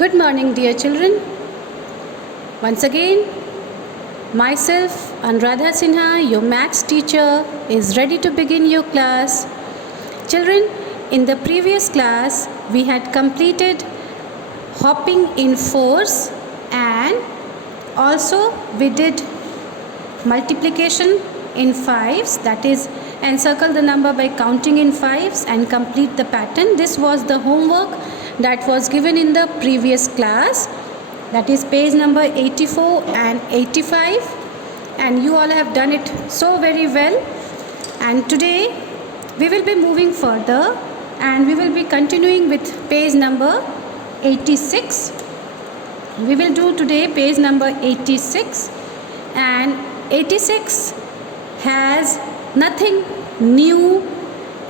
Good morning, dear children. Once again, myself, Anuradha Sinha, your maths teacher, is ready to begin your class. Children, in the previous class, we had completed hopping in fours and also we did multiplication in fives, that is, encircle the number by counting in fives and complete the pattern. This was the homework that was given in the previous class, that is page number 84 and 85, and you all have done it so very well. And today we will be moving further and we will be continuing with page number 86. We will do today page number 86, and 86 has nothing new.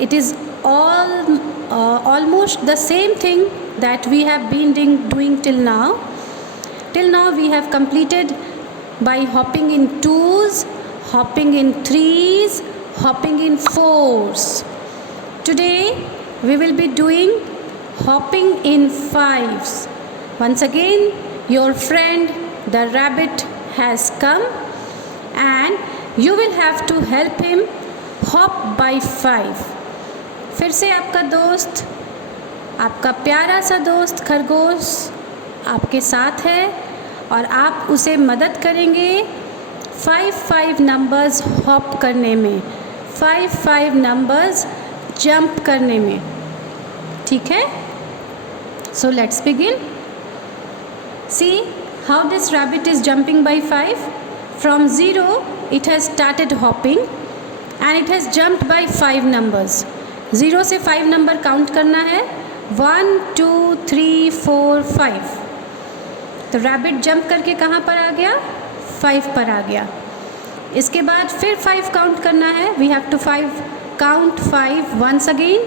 It is almost the same thing that we have been doing till now. Till now we have completed by hopping in twos, hopping in threes, hopping in fours. Today we will be doing hopping in fives. Once again, your friend the rabbit has come and you will have to help him hop by 5. फिर से आपका दोस्त, आपका प्यारा सा दोस्त खरगोश आपके साथ है और आप उसे मदद करेंगे 5 नंबर्स हॉप करने में, 5 नंबर्स जंप करने में. ठीक है? So let's begin. See how this rabbit is jumping by 5. From 0 it has started hopping and it has jumped by 5 numbers. 0 से 5 नंबर काउंट करना है. 1 2 3 4 5. तो रैबिट जंप करके कहाँ पर आ गया? 5 पर आ गया. इसके बाद फिर 5 काउंट करना है. We have to count 5 once again.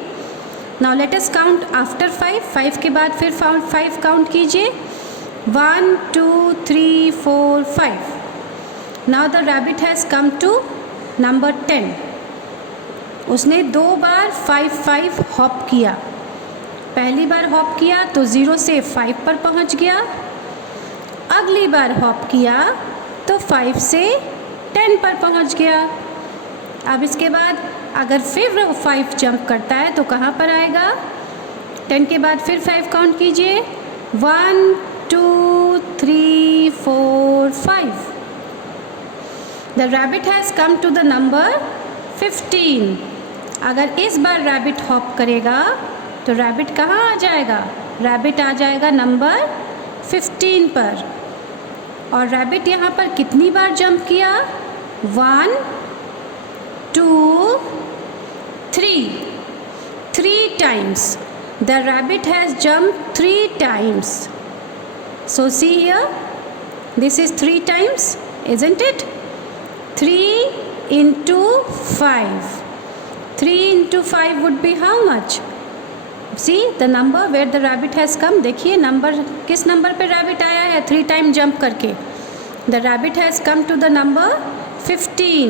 Now let us count after 5 के बाद फिर 5 काउंट कीजिए. 1 2 3 4 5. Now the rabbit has come to number 10. उसने 2 बार 5 हॉप किया. पहली बार हॉप किया तो 0 से 5 पर पहुंच गया. अगली बार हॉप किया तो 5 से 10 पर पहुंच गया. अब इसके बाद अगर फिर 5 जंप करता है तो कहाँ पर आएगा? 10 के बाद फिर 5 काउंट कीजिए. 1 2 3 4 5. The rabbit has come to the number 15. अगर इस बार रैबिट हॉप करेगा तो रैबिट कहाँ आ जाएगा? रैबिट आ जाएगा नंबर 15 पर. और रैबिट यहाँ पर कितनी बार जंप किया? 1 2 3 times. The rabbit has jumped 3 times. So see here, this is 3 times, isn't it? 3 into 5. 3 into 5 would be how much? See the number where the rabbit has come. देखिए number, किस number पे rabbit आया है 3 time jump करके? The rabbit has come to the number 15.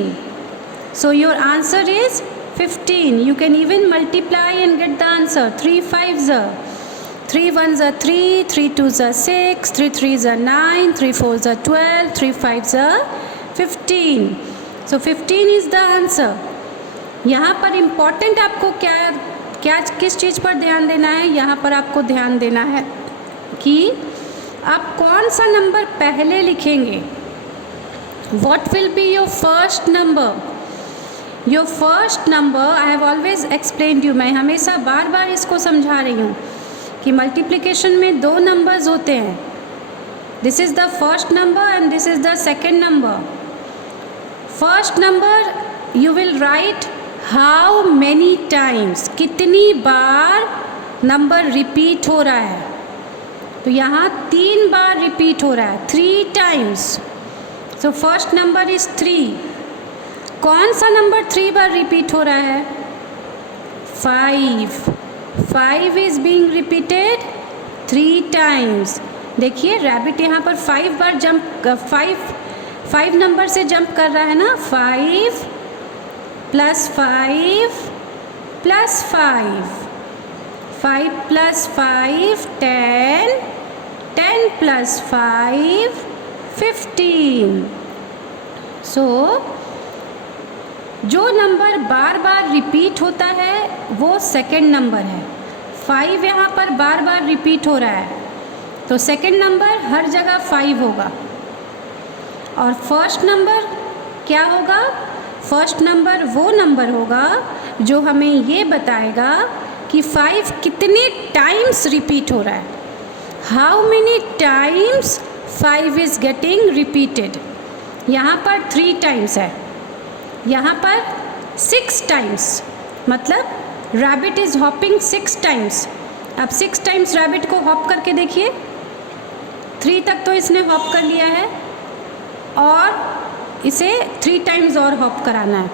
So your answer is 15. You can even multiply and get the answer. 3 5s are 3 1s are 3, 3 2s are 6, 3 3s are 9, 3 4s are 12, 3 5s are 15. So 15 is the answer. यहाँ पर important आपको क्या किस चीज़ पर ध्यान देना है? यहाँ पर आपको ध्यान देना है कि आप कौन सा नंबर पहले लिखेंगे. What will be your first number? Your first number, I have always explained you, मैं हमेशा बार बार इसको समझा रही हूँ कि मल्टीप्लिकेशन में 2 नंबर्स होते हैं. This is the first number and this is the second number. First number you will write how many times, कितनी बार नंबर रिपीट हो रहा है. तो यहाँ 3 बार रिपीट हो रहा है, 3 times. So first number is 3. कौन सा नंबर 3 बार रिपीट हो रहा है? 5 इज बीइंग रिपीटेड 3 टाइम्स. देखिए रैबिट यहाँ पर 5 बार जंप 5 नंबर से जंप कर रहा है ना. 5 + 5 + 5 5 + 5 10 plus 5, 15. So जो नंबर बार बार रिपीट होता है वो सेकंड नंबर है. 5 यहाँ पर बार बार रिपीट हो रहा है, तो सेकंड नंबर हर जगह 5 होगा. और फर्स्ट नंबर क्या होगा? फर्स्ट नंबर वो नंबर होगा जो हमें ये बताएगा कि 5 कितने टाइम्स रिपीट हो रहा है. How many times 5 is getting repeated. यहाँ पर 3 टाइम्स है, यहाँ पर 6 टाइम्स, मतलब रैबिट इज़ हॉपिंग 6 टाइम्स. अब 6 टाइम्स रैबिट को हॉप करके देखिए. 3 तक तो इसने हॉप कर लिया है और इसे 3 टाइम्स और हॉप कराना है,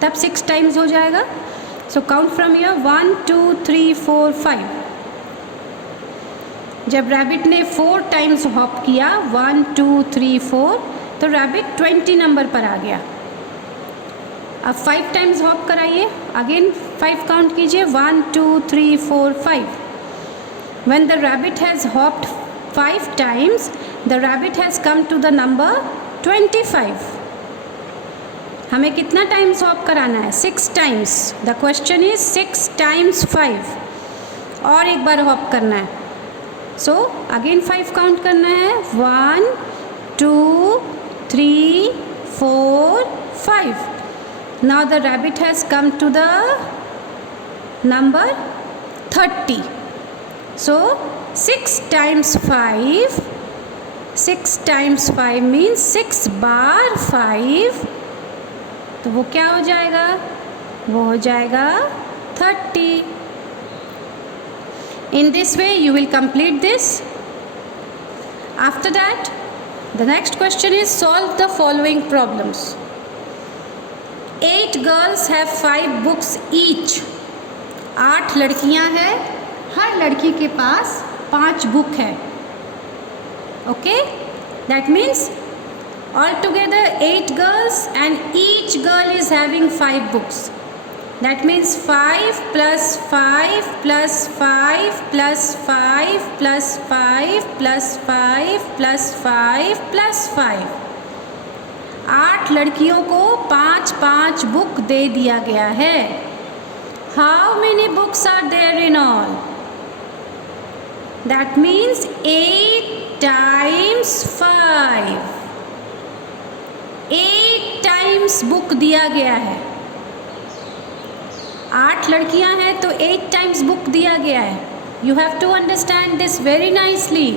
तब 6 टाइम्स हो जाएगा. So count from here 1 2 3 4 5. जब रैबिट ने 4 टाइम्स हॉप किया 1 2 3 4, तो रैबिट 20 नंबर पर आ गया. अब 5 टाइम्स हॉप कराइए, अगेन 5 काउंट कीजिए 1 2 3 4 5. When the rabbit has hopped 5 times, the rabbit has come to the number 25. हमें कितना टाइम्स हॉप कराना है? 6 times. The question is 6 times 5. और एक बार हॉप करना है. सो अगेन 5 काउंट करना है 1 2 3 4 5. Now the rabbit has come to the number 30. So 6 times 5, 6 times 5 means 6 बार 5, तो वो क्या हो जाएगा? वो हो जाएगा 30. In this way you will complete this. After that, the next question is solve the following problems. 8 girls have 5 books each. 8 लड़कियां हैं, हर लड़की के पास 5 बुक है. Okay, that means all together 8 girls and each girl is having 5 books. That means 5 plus 5 plus 5 plus 5 plus 5 plus 5 plus 5 plus 5. 8 लड़कियों को 5 book दे दिया गया है. How many books are there in all? That means 8 times 5. 8 times book दिया गया है. 8 लड़कियां हैं तो 8 टाइम्स बुक दिया गया है. You have to understand this very nicely.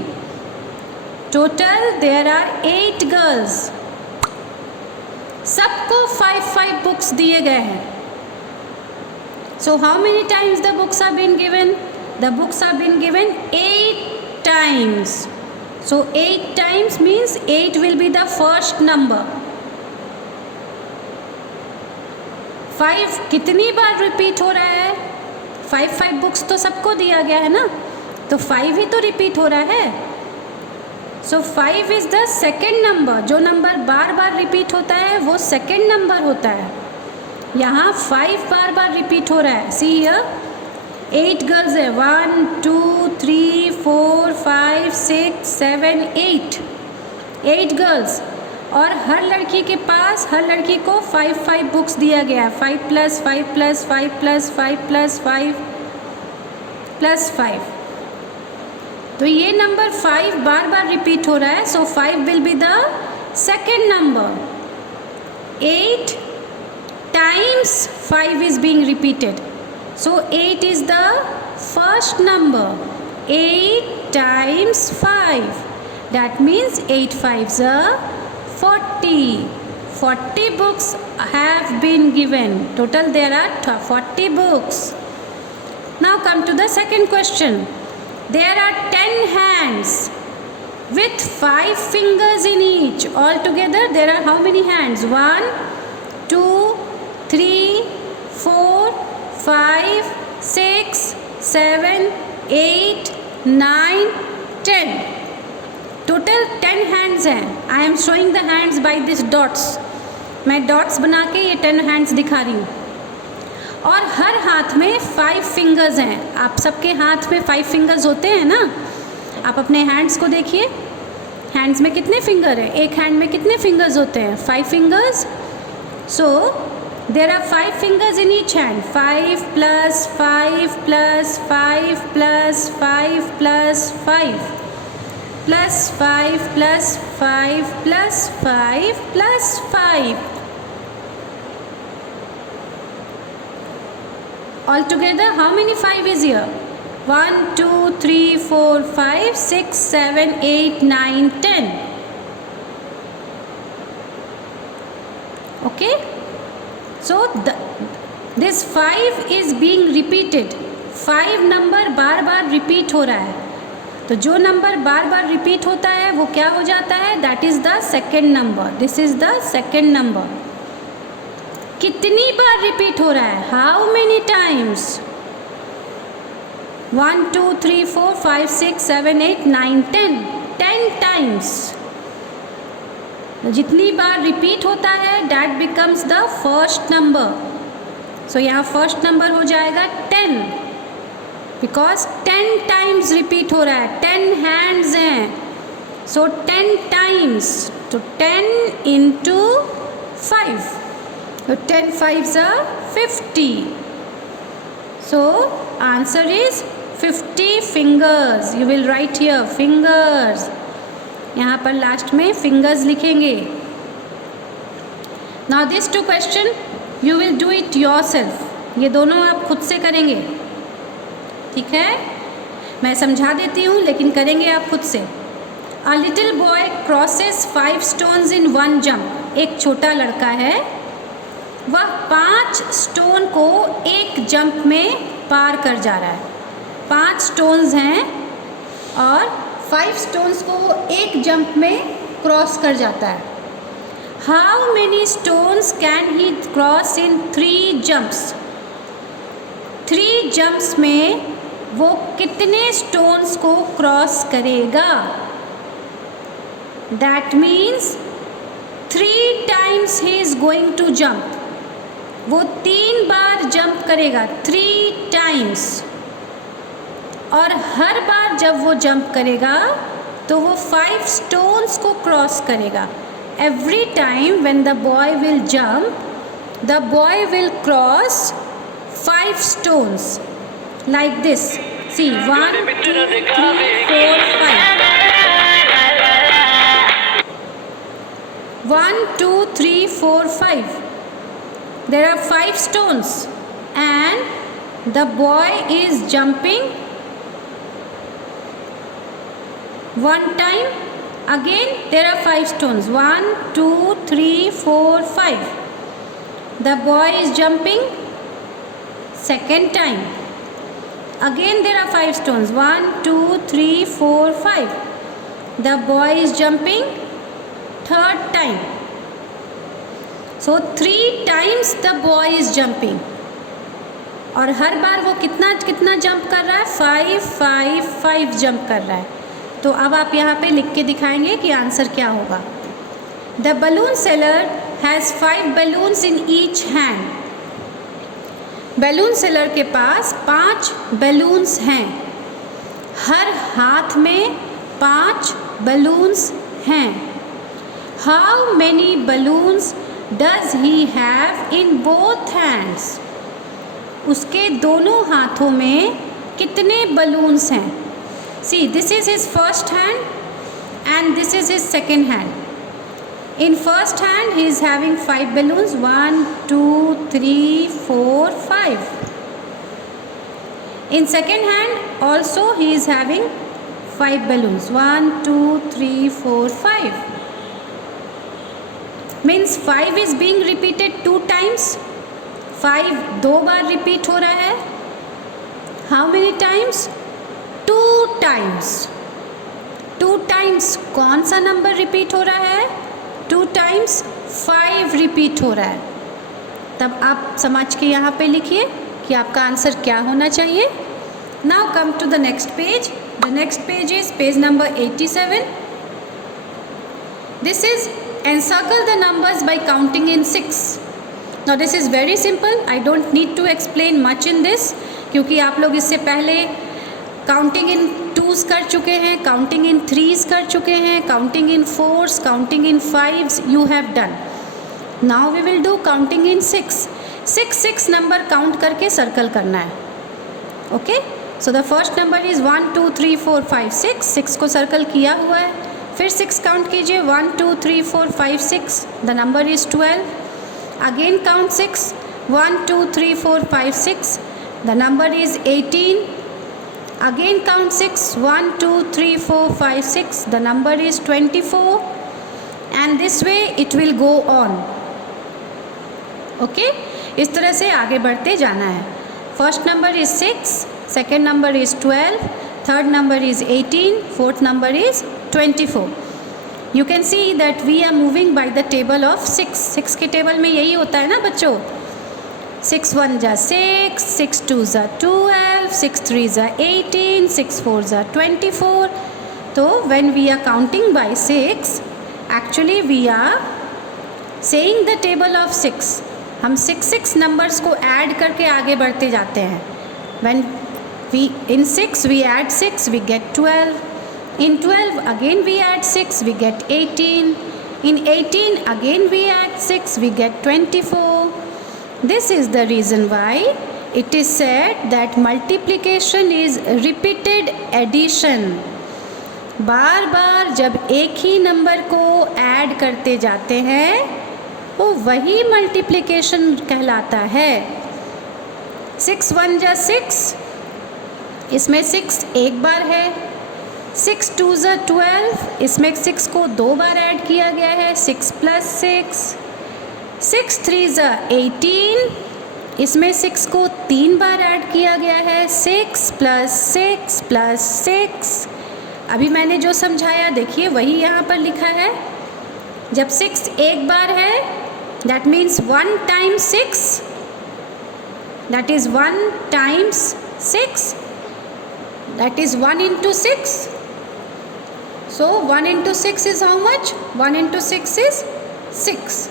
Total there are 8 girls. सबको 5 बुक्स दिए गए हैं. So how many times the books are been given? The books are been given 8 times. So 8 times means 8 will be the first number. 5 कितनी बार repeat हो रहा है? 5 books तो सबको दिया गया है ना, तो 5 ही तो रिपीट हो रहा है. सो 5 इज़ द सेकेंड नंबर. जो नंबर बार बार रिपीट होता है वो सेकेंड नंबर होता है. यहाँ 5 बार बार रिपीट हो रहा है. सी हियर 8 गर्ल्स है. 1 2 3 4 5 6 7 8. 8 गर्ल्स, और हर लड़की के पास, हर लड़की को 5 बुक्स दिया गया है. 5 + 5 + 5 + 5 + 5 + 5. तो ये नंबर 5 बार बार रिपीट हो रहा है. सो 5 will be the second number. 8 times 5 is being repeated. So 8 is the first number. 8 times 5. That means 8 5s are 40. 40 books have been given. Total there are 40 books. Now come to the second question. There are 10 hands with 5 fingers in each. Altogether there are how many hands? 1 2 3 4 5 6 7 8 9 10. Total 10 hands हैं. I am showing the hands by this dots. मैं dots बना के ये 10 hands दिखा रही हूँ. और हर हाथ में 5 फिंगर्स हैं. आप सबके हाथ में 5 फिंगर्स होते हैं ना. आप अपने हैंड्स को देखिए. हैंड्स में कितने फिंगर हैं? एक हैंड में कितने फिंगर्स होते हैं? 5 fingers. So there are 5 fingers in each hand. 5 + 5 + 5 + 5 + 5 + 5 + 5 + 5 + 5. Altogether, how many 5 is here? 1, 2, 3, 4, 5, 6, 7, 8, 9, 10. Okay? So, this 5 is being repeated. 5 number bar bar repeat हो रहा है. तो जो नंबर बार बार रिपीट होता है वो क्या हो जाता है? That is the second number. This is the second number. कितनी बार रिपीट हो रहा है? How many times? 1, 2, 3, 4, 5, 6, 7, 8, 9, 10. 10 टाइम्स. जितनी बार रिपीट होता है that becomes the first number. So यहाँ फर्स्ट नंबर हो जाएगा 10 बिकॉज 10 टाइम्स रिपीट हो रहा है. 10 हैंड्स हैं. सो 10 टाइम्स. तो 10 into 5. So 10 5s are 50. So answer is 50 fingers. You will write here fingers. यहाँ पर लास्ट में fingers लिखेंगे. Now these 2 question you will do it yourself. ये दोनों आप खुद से करेंगे. ठीक है? मैं समझा देती हूँ लेकिन करेंगे आप खुद से. A little boy crosses 5 stones in 1 jump. एक छोटा लड़का है, वह 5 स्टोन को एक जंप में पार कर जा रहा है. 5 स्टोन्स हैं और 5 स्टोन्स को एक जंप में क्रॉस कर जाता है. How many stones can he cross in 3 jumps? 3 jumps में वो कितने स्टोन्स को क्रॉस करेगा? That means 3 times he is going to jump. वो 3 बार जंप करेगा. 3 टाइम्स. और हर बार जब वो जंप करेगा तो वो 5 स्टोन्स को क्रॉस करेगा. Every time when the boy will jump, the boy will cross 5 stones like this. See 1, 2, 3, 4, 5. 1, 2, 3, 4, 5. There are 5 stones and the boy is jumping 1 time. Again there are 5 stones. 1, 2, 3, 4, 5. The boy is jumping second time. Again there are 5 stones. 1, 2, 3, 4, 5. The boy is jumping third time. So 3 times the boy is jumping. और हर बार वो कितना कितना jump कर रहा है? 5, 5, 5 jump कर रहा है. तो अब आप यहाँ पे लिख के दिखाएंगे कि आंसर क्या होगा. The balloon seller has 5 balloons in each hand. Balloon seller के पास 5 बैलून्स हैं. हर हाथ में 5 बैलून्स हैं. How many balloons does he have in both hands? उसके दोनों हाथों में कितने बलून्स हैं? See, this is his first hand and this is his second hand. In first hand he is having 5 balloons. 1, 2, 3, 4, 5. In second hand also he is having 5 balloons. 1, 2, 3, 4, 5. Means 5 is being repeated 2 times. 5 2 bar repeat हो रहा है. How many times? 2 times. 2 times कौन सा number repeat हो रहा है? 2 times 5 repeat हो रहा है. तब आप समझ के यहाँ पे लिखिए कि आपका आंसर क्या होना चाहिए. Now come to the next page. The next page is page number 87. This is encircle the numbers by counting in 6. Now this is very simple. I don't need to explain much in this क्योंकि आप लोग इससे पहले counting in twos कर चुके हैं, counting इन threes कर चुके हैं, counting in fours, counting in fives you have done. Now we will do counting in six. Six number count करके सर्कल करना है. Okay, so the first number is 1 2 3 4 5 6. 6 को सर्कल किया हुआ है. फिर 6 काउंट कीजिए. 1 2 3 4 5 6. The number is 12. Again count 6. 1 2 3 4 5 6. The number is 18. Again count 6. 1 2 3 4 5 6. The number is 24. And this way it will go on. Okay, इस तरह से आगे बढ़ते जाना है. First number is 6, second number is 12, third number is 18, fourth number is 24. You can see that we are moving by the table of 6. 6 के table में यही होता है ना बच्चों. 6 1 जा 6, 6 2 जा 12, 6 3 जा 18, 6 4 जा 24. तो when we are counting by 6, actually we are saying the table of 6. हम 6 नंबर्स को ऐड करके आगे बढ़ते जाते हैं. when we in 6 we add 6 we get 12. in 12 again we add 6 we get 18. in 18 again we add 6 we get 24. This is the reason why it is said that multiplication is repeated addition. बार बार जब एक ही number को add करते जाते हैं वो वही multiplication कहलाता है. 6 1 जा 6, इसमें 6 एक बार है. 6 2 जा 12, इसमें 6 को 2 बार ऐड किया गया है. 6 + 6. 6 3 जा 18, इसमें 6 को 3 बार ऐड किया गया है. 6 + 6 + 6. अभी मैंने जो समझाया देखिए वही यहाँ पर लिखा है. जब 6 एक बार है that means 1 times 6, that is 1 times 6, that is 1 × 6. So 1 × 6 is how much? 1 × 6 is 6.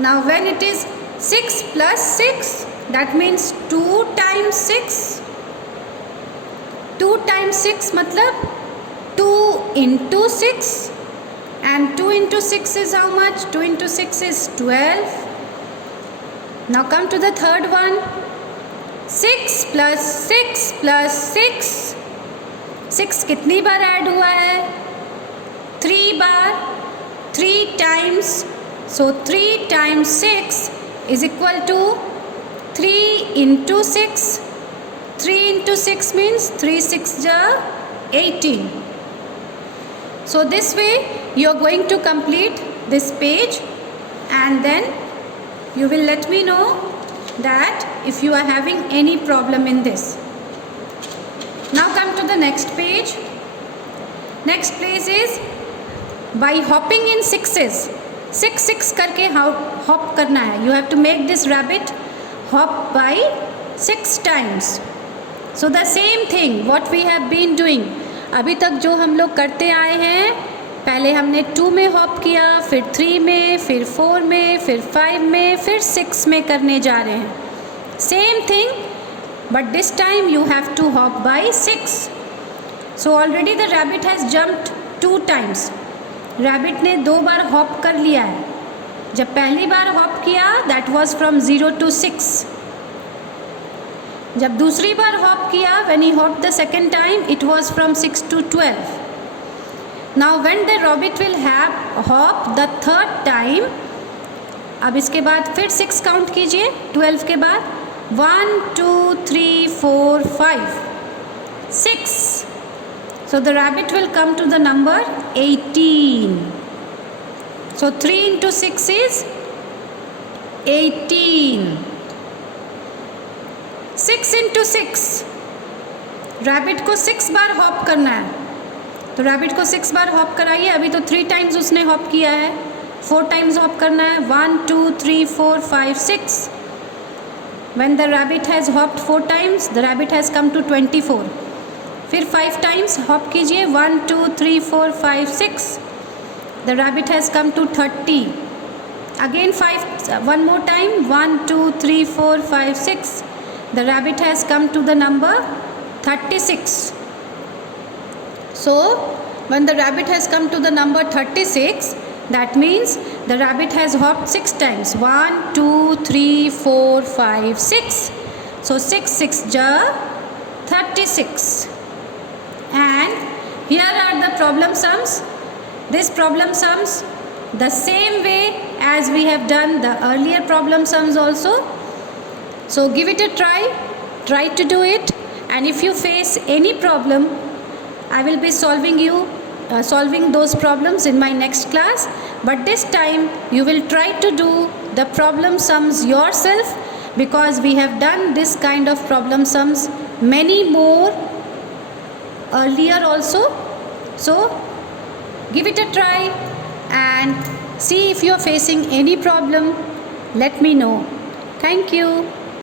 Now when it is 6 + 6, that means 2 times 6. 2 times 6 मतलब 2 × 6, and 2 × 6 is how much? 2 × 6 is 12. Now come to the third one. 6 + 6 + 6. 6 कितनी बार add हुआ है? 3 बार. 3 times. So 3 times 6 is equal to 3 × 6. 3 × 6 means 3 6 ja 18. So this way you are going to complete this page, and then you will let me know that if you are having any problem in this. Now come to the next page. Next place is by hopping in sixes. 6 6 करके hop करना है. You have to make this rabbit hop by 6 times. So the same thing what we have been doing. अभी तक जो हम लोग करते आए हैं, पहले हमने 2 में हॉप किया, फिर 3 में, फिर 4 में, फिर 5 में, फिर 6 में करने जा रहे हैं. Same thing, but this time you have to hop by 6. So already the rabbit has jumped 2 times. Rabbit ने 2 बार हॉप कर लिया है. जब पहली बार हॉप किया दैट वाज फ्रॉम 0 to 6. जब दूसरी बार हॉप किया when he hop the second time it was from 6 to 12. Now when the rabbit will have hop the third time, अब इसके बाद फिर 6 काउंट कीजिए 12 के बाद. 1 2 3 4 5 6. So the rabbit will come to the number 18. So 3 × 6 is 18. 6 × 6. rabbit को 6 बार hop करना है. तो rabbit को 6 बार हॉप कराइए. अभी तो 3 टाइम्स उसने हॉप किया है, 4 टाइम्स हॉप करना है. 1 2 3 4 5 6. When the rabbit has hopped 4 times, the rabbit has come to 24. फिर 5 टाइम्स हॉप कीजिए. 1 2 3 4 5 6. The rabbit has come to 30. Again 1 more time. 1 2 3 4 5 6. The rabbit has come to the number 36. So when the rabbit has come to the number 36, that means the rabbit has hopped 6 times. 1, 2, 3, 4, 5, 6. So 6 6 ja 36. And here are the problem sums. This problem sums the same way as we have done the earlier problem sums also. So give it a try to do it, and if you face any problem, I will be solving those problems in my next class. But this time you will try to do the problem sums yourself, because we have done this kind of problem sums many more earlier also. So give it a try and see if you are facing any problem. Let me know. Thank you.